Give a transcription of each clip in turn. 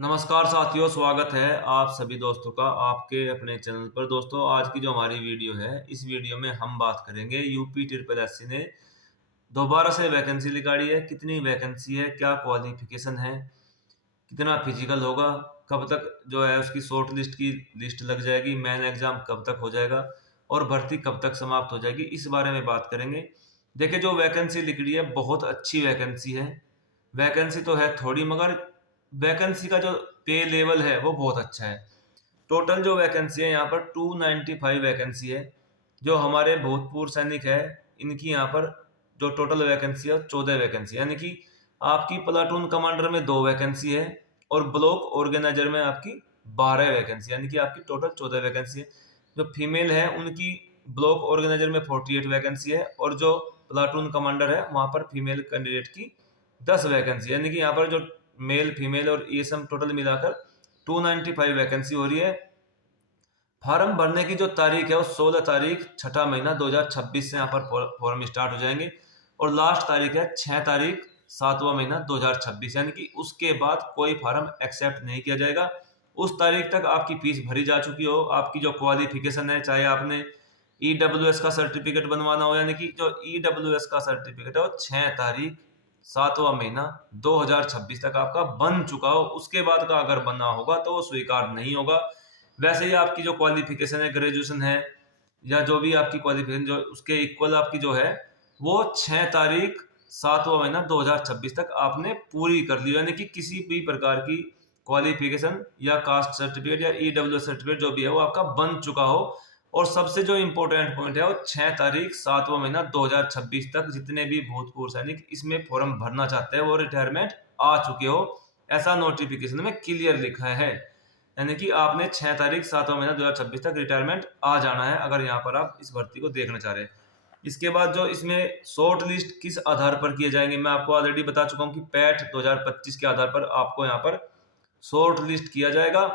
नमस्कार साथियों, स्वागत है आप सभी दोस्तों का आपके अपने चैनल पर। दोस्तों, आज की जो हमारी वीडियो है, इस वीडियो में हम बात करेंगे यूपी ट्रिपल एससी ने दोबारा से वैकेंसी निकाली है। कितनी वैकेंसी है, क्या क्वालिफिकेशन है, कितना फिजिकल होगा, कब तक जो है उसकी शॉर्ट लिस्ट की लिस्ट लग जाएगी, मेन एग्जाम कब तक हो जाएगा और भर्ती कब तक समाप्त हो जाएगी, इस बारे में बात करेंगे। देखिए, जो वैकेंसी निकली है बहुत अच्छी वैकेंसी है। वैकेंसी तो है थोड़ी, मगर वैकेंसी का जो पे लेवल है वो बहुत अच्छा है। टोटल जो वैकेंसी है यहाँ पर 295 वैकेंसी है। जो हमारे भूतपूर्व सैनिक है, इनकी यहाँ पर जो टोटल वैकेंसी है 14 वैकेंसी, यानी कि आपकी प्लाटून कमांडर में 2 वैकेंसी है और ब्लॉक ऑर्गेनाइजर में आपकी 12 वैकेंसी, यानी कि आपकी टोटल 14 वैकेंसी है। जो फीमेल है उनकी ब्लॉक ऑर्गेनाइजर में 48 वैकेंसी है और जो प्लाटून कमांडर है वहां पर फीमेल कैंडिडेट की 10 वैकेंसी, यानी कि यहाँ पर जो मेल फीमेल और ये सब टोटल मिलाकर 295 वैकेंसी हो रही है। फॉर्म भरने की जो तारीख है वो 16 तारीख 6ठा महीना 2026 से यहाँ पर फॉर्म स्टार्ट हो जाएंगे और लास्ट तारीख है 6 तारीख 7वां महीना 2026, यानी कि उसके बाद कोई फॉर्म एक्सेप्ट नहीं किया जाएगा। उस तारीख तक आपकी फीस भरी जा चुकी हो, आपकी जो क्वालिफिकेशन है, चाहे आपने ईडब्ल्यूएस का सर्टिफिकेट बनवाना हो, यानी कि जो ईडब्ल्यूएस का सर्टिफिकेट है वो 6 तारीख 7वां महीना 2026 तक आपका बन चुका हो, उसके बाद का अगर बना होगा तो वो स्वीकार नहीं होगा। वैसे ही आपकी जो क्वालिफिकेशन है, ग्रेजुएशन है या जो भी आपकी क्वालिफिकेशन जो उसके इक्वल आपकी जो है वो 6 तारीख 7वां महीना 2026 तक आपने पूरी कर ली, यानी कि किसी भी प्रकार की क्वालिफिकेशन या कास्ट सर्टिफिकेट या ईडब्ल्यू सर्टिफिकेट जो भी है वो आपका बन चुका हो। और सबसे जो इम्पोर्टेंट पॉइंट है वो 6 तारीख 7वां महीना 2026 तक जितने भी भूतपूर्व सैनिक इसमें फॉर्म भरना चाहते हैं वो रिटायरमेंट आ चुके हो, ऐसा नोटिफिकेशन में क्लियर लिखा है। यानी कि आपने 6 तारीख 7वां महीना 2026 तक रिटायरमेंट आ जाना है अगर यहाँ पर आप इस भर्ती को देखना चाह रहे हैं। इसके बाद जो इसमें शॉर्ट लिस्ट किस आधार पर किए जाएंगे, मैं आपको ऑलरेडी बता चुका हूँ कि पैट 2025 के आधार पर आपको यहाँ पर शॉर्ट लिस्ट किया जाएगा।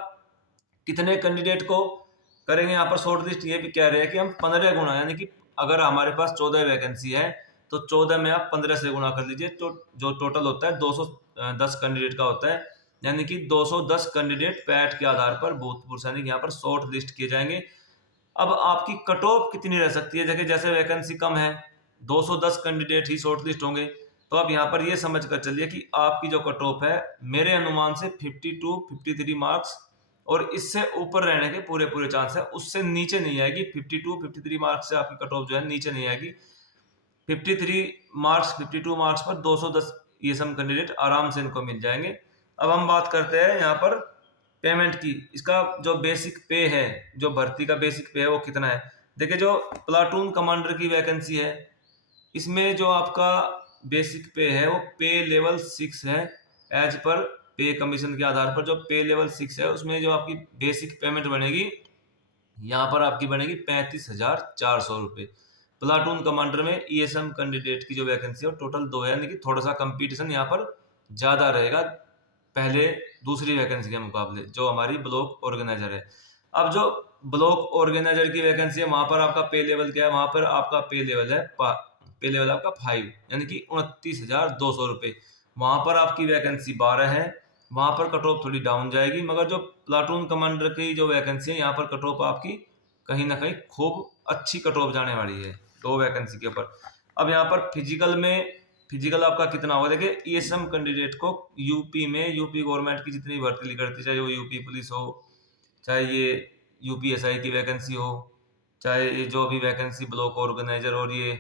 कितने कैंडिडेट को करेंगे यहाँ पर शॉर्ट लिस्ट, ये भी कह रहे हैं कि हम 15 गुना, यानी कि अगर हमारे पास 14 वैकेंसी है तो 14 में आप 15 से गुना कर लीजिए, तो जो टोटल होता है 210 कैंडिडेट का होता है, यानी कि 210 कैंडिडेट पैट के आधार पर भूतपूर्व सैनिक यहाँ पर शॉर्ट लिस्ट किए जाएंगे। अब आपकी कट ऑफ कितनी रह सकती है, देखिए जैसे वैकेंसी कम है, 210 कैंडिडेट ही शॉर्ट लिस्ट होंगे, तो आप यहाँ पर ये समझ कर चलिए कि आपकी जो कट ऑफ है मेरे अनुमान से 52 53 मार्क्स और इससे ऊपर रहने के पूरे पूरे चांस है, उससे नीचे नहीं आएगी। 52 53 मार्क्स से आपकी कट ऑफ जो है नीचे नहीं आएगी। 52 मार्क्स पर 210 ये सब कैंडिडेट आराम से इनको मिल जाएंगे। अब हम बात करते हैं यहाँ पर पेमेंट की। इसका जो बेसिक पे है, जो भर्ती का बेसिक पे है वो कितना है, देखिए जो प्लाटून कमांडर की वैकेंसी है इसमें जो आपका बेसिक पे है वो पे लेवल 6 है। एज पर पे कमीशन के आधार पर जो पे लेवल 6 है उसमें जो आपकी बेसिक पेमेंट बनेगी यहाँ पर आपकी बनेगी 35,400 रुपये। प्लाटून कमांडर में ईएसएम कैंडिडेट की जो वैकेंसी है वो टोटल 2 है, यानी कि थोड़ा सा कंपटीशन यहाँ पर ज्यादा रहेगा पहले दूसरी वैकेंसी के मुकाबले जो हमारी ब्लॉक ऑर्गेनाइजर है। अब जो ब्लॉक ऑर्गेनाइजर की वैकेंसी है वहां पर आपका पे लेवल क्या है, वहां पर आपका पे लेवल है पे लेवल आपका 5, यानी कि 29,200 रुपये। वहां पर आपकी वैकेंसी 12 है, वहां पर कट ऑफ थोड़ी डाउन जाएगी, मगर जो प्लाटून कमांडर की जो वैकेंसी है यहाँ पर कट ऑफ आपकी कहीं ना कहीं खूब अच्छी कट ऑफ जाने वाली है 2 वैकेंसी के ऊपर। अब यहाँ पर फिजिकल आपका कितना होगा, देखिए ईएसएम कैंडिडेट को यूपी में यूपी गवर्नमेंट की जितनी भर्ती निकलती है, चाहे वो यूपी पुलिस हो, चाहे ये यूपीएसआई की वैकेंसी हो, चाहे ये जो भी वैकेंसी ब्लॉक ऑर्गेनाइजर और ये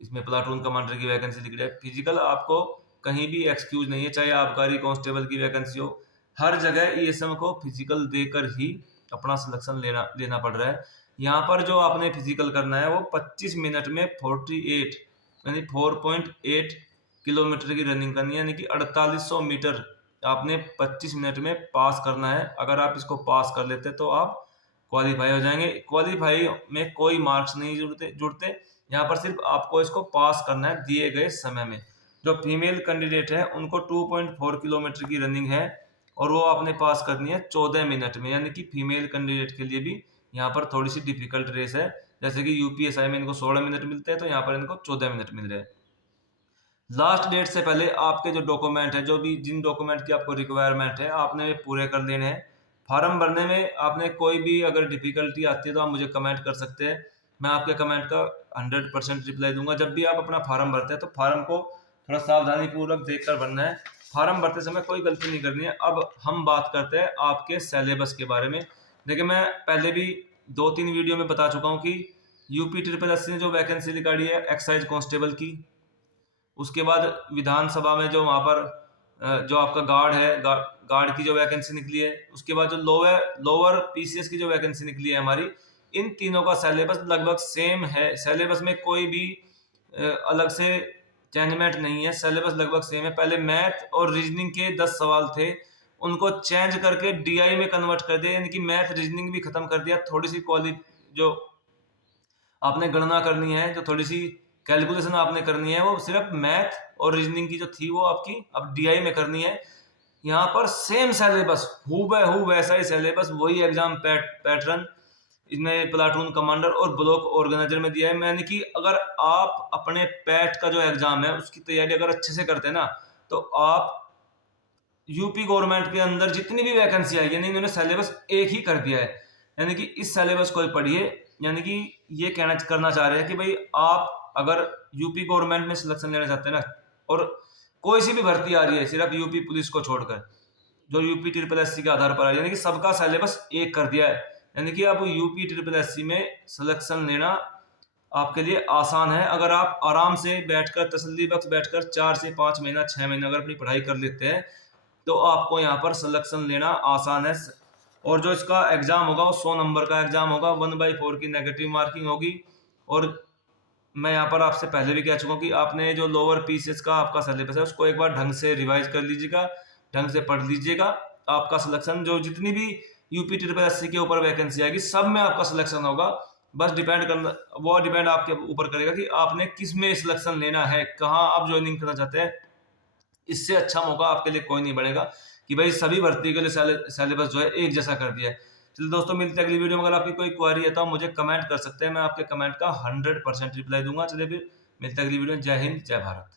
इसमें प्लाटून कमांडर की वैकेंसी निकली है, फिजिकल आपको कहीं भी एक्सक्यूज नहीं है। चाहे आबकारी कांस्टेबल की वैकेंसी हो, हर जगह ईएसएम को फिजिकल देकर ही अपना सिलेक्शन लेना लेना पड़ रहा है। यहाँ पर जो आपने फिजिकल करना है वो 25 मिनट में 48 यानी 4.8 किलोमीटर की रनिंग करनी है, यानी कि 4800 मीटर आपने 25 मिनट में पास करना है। अगर आप इसको पास कर लेते तो आप क्वालिफाई हो जाएंगे। क्वालिफाई में कोई मार्क्स नहीं जुड़ते जुड़ते यहाँ पर सिर्फ आपको इसको पास करना है दिए गए समय में। जो फीमेल कैंडिडेट है उनको 2.4 किलोमीटर की रनिंग है और वो आपने पास करनी है 14 मिनट में, यानी कि फीमेल कैंडिडेट के लिए भी यहाँ पर थोड़ी सी डिफिकल्ट रेस है। जैसे कि यूपीएसआई में इनको 16 मिनट मिलते हैं तो यहाँ पर इनको 14 मिनट मिल रहे हैं। लास्ट डेट से पहले आपके जो डॉक्यूमेंट है, जो भी जिन डॉक्यूमेंट की आपको रिक्वायरमेंट है, आपने पूरे कर लेने हैं। फार्म भरने में आपने कोई भी अगर डिफिकल्टी आती है तो आप मुझे कमेंट कर सकते हैं, मैं आपके कमेंट का 100% रिप्लाई दूंगा। जब भी आप अपना फार्म भरते हैं तो फार्म को थोड़ा सावधानी पूर्वक देख कर भरना है, फार्म भरते समय कोई गलती नहीं करनी है। अब हम बात करते हैं आपके सिलेबस के बारे में। देखिए, मैं पहले भी 2-3 वीडियो में बता चुका हूँ कि यूपी ट्रिपल एस ने जो वैकेंसी निकाली है एक्साइज कांस्टेबल की, उसके बाद विधानसभा में जो वहां पर जो आपका गार्ड है, गार्ड की जो वैकेंसी निकली है, उसके बाद जो लोअर पीसीएस की जो वैकेंसी निकली है हमारी, इन तीनों का सिलेबस लगभग सेम है। सिलेबस में कोई भी अलग से चेंजमेंट नहीं है, सिलेबस लगभग सेम है। पहले मैथ और रीजनिंग के 10 सवाल थे, उनको चेंज करके डीआई में कन्वर्ट कर दिया, यानी कि मैथ रीजनिंग भी खत्म कर दिया। थोड़ी सी जो आपने गणना करनी है, जो थोड़ी सी कैलकुलेशन आपने करनी है, वो सिर्फ मैथ और रीजनिंग की जो थी वो आपकी अब डीआई में करनी है। यहाँ पर सेम सिलेबस, हूबहू वैसा ही सिलेबस, वही एग्जाम पैटर्न इसमें प्लाटून कमांडर और ब्लॉक ऑर्गेनाइजर में दिया है। यानी कि अगर आप अपने पैट का जो एग्जाम है उसकी तैयारी अगर अच्छे से करते हैं ना, तो आप यूपी गवर्नमेंट के अंदर जितनी भी वैकेंसी आई, यानी इन्होंने सिलेबस एक ही कर दिया है, यानी कि इस सिलेबस को पढ़िए। यानी कि ये कहना करना चाह रहे हैं कि भाई आप अगर यूपी गवर्नमेंट में सिलेक्शन लेना चाहते हैं ना, और कोई सी भी भर्ती आ रही है सिर्फ यूपी पुलिस को छोड़कर, जो यूपी ट्रिपल एससी के आधार पर है, यानी कि सबका सिलेबस एक कर दिया है। यानी कि अब यूपी ट्रिपल एससी में सिलेक्शन लेना आपके लिए आसान है। अगर आप आराम से बैठकर, तसल्ली बख्श बैठकर 4 से 5 महीना 6 महीना अगर अपनी पढ़ाई कर लेते हैं तो आपको यहाँ पर सिलेक्शन लेना आसान है। और जो इसका एग्जाम होगा वो 100 नंबर का एग्जाम होगा, 1/4 की नेगेटिव मार्किंग होगी। और मैं यहाँ पर आपसे पहले भी कह चुका हूँ कि आपने जो लोअर पीसीएस का आपका सिलेबस है उसको एक बार ढंग से रिवाइज कर लीजिएगा, ढंग से पढ़ लीजिएगा। आपका सिलेक्शन, जो जितनी भी यूपी ट्रिपल एससी के ऊपर वैकेंसी आएगी, सब में आपका सिलेक्शन होगा। बस वो डिपेंड आपके ऊपर करेगा कि आपने किस में सिलेक्शन लेना है, कहाँ आप ज्वाइनिंग करना चाहते हैं। इससे अच्छा मौका आपके लिए कोई नहीं बनेगा कि भाई सभी भर्ती के लिए सिलेबस जो है एक जैसा कर दिया है। चलिए दोस्तों, मिलते हैं अगली वीडियो में। अगर आपकी कोई क्वेरी है तो आप मुझे कमेंट कर सकते हैं, मैं आपके कमेंट का 100% रिप्लाई दूंगा। चलिए फिर मिलते हैं अगली वीडियो में। जय हिंद, जय भारत।